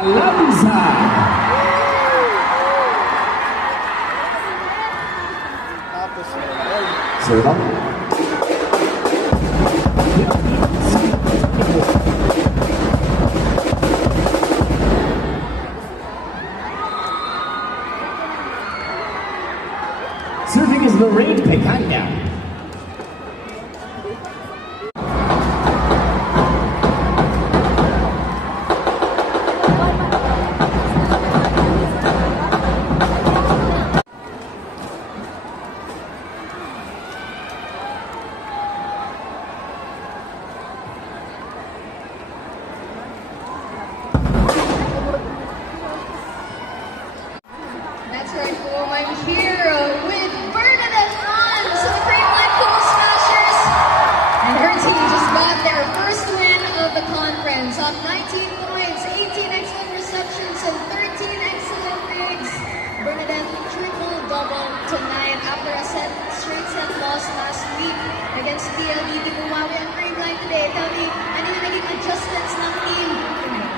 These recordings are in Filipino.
Lanza. Serve. Serving is Lorraine Pecanda. That's right, home. I'm here with Bernadette Ron, Supreme Life Pool Smashers. And her team just got their first win of the conference on 19 points, 18 excellent receptions, and 13 excellent digs. Bernadette triple-double tonight after a straight set loss last week against TLDT. Bumawi ang Cream Line today. Tell me, ano yung naging adjustments ng team tonight?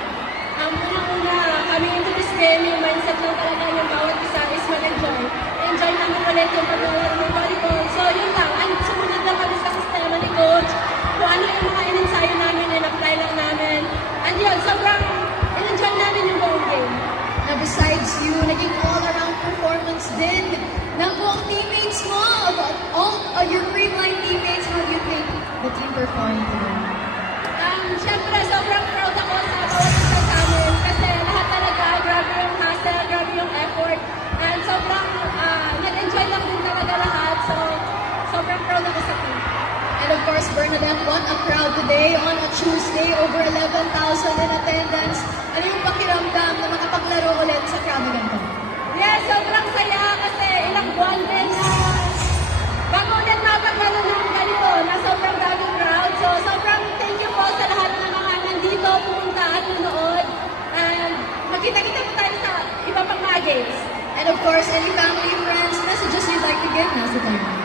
Una-una, kami into this game, yung mindset lang talaga yung bawat isa is mag-enjoy. Enjoy namin ulit yung paglalaro ng volleyball. So yun lang, sumunod lang kami sa sistema ni Coach. Kung ano yung mga in-ensayo namin, in-apply lang namin. And yun, sobrang in-enjoy namin yung buong game. Now besides you, naging all-around performance din ng buong teammates mo, of your Cream Line teammates. How do you think the team performed today? Siyempre, sobrang proud ako sa bawat isa sa amin kasi lahat talaga, grabe yung hustle, grabe yung effort, and sobrang nag-enjoy lang din talaga lahat. So, sobrang proud ako sa team. And of course, Bernadette won a crowd today on a Tuesday, over 11,000 in attendance. Ano yung pakiramdam na makapaglaro ulit sa crowd na ganito? Yes, sobrang saya kasi ilang buwan din na bago ulit mapaglaro ng ganito na sobrang daming crowd. So, sobrang thank you po sa lahat ng mga nandito, pumunta at nanood. And magkita-kita po tayo sa iba pang mga games. And of course, any family, friends, messages you'd like to give? Now's the time.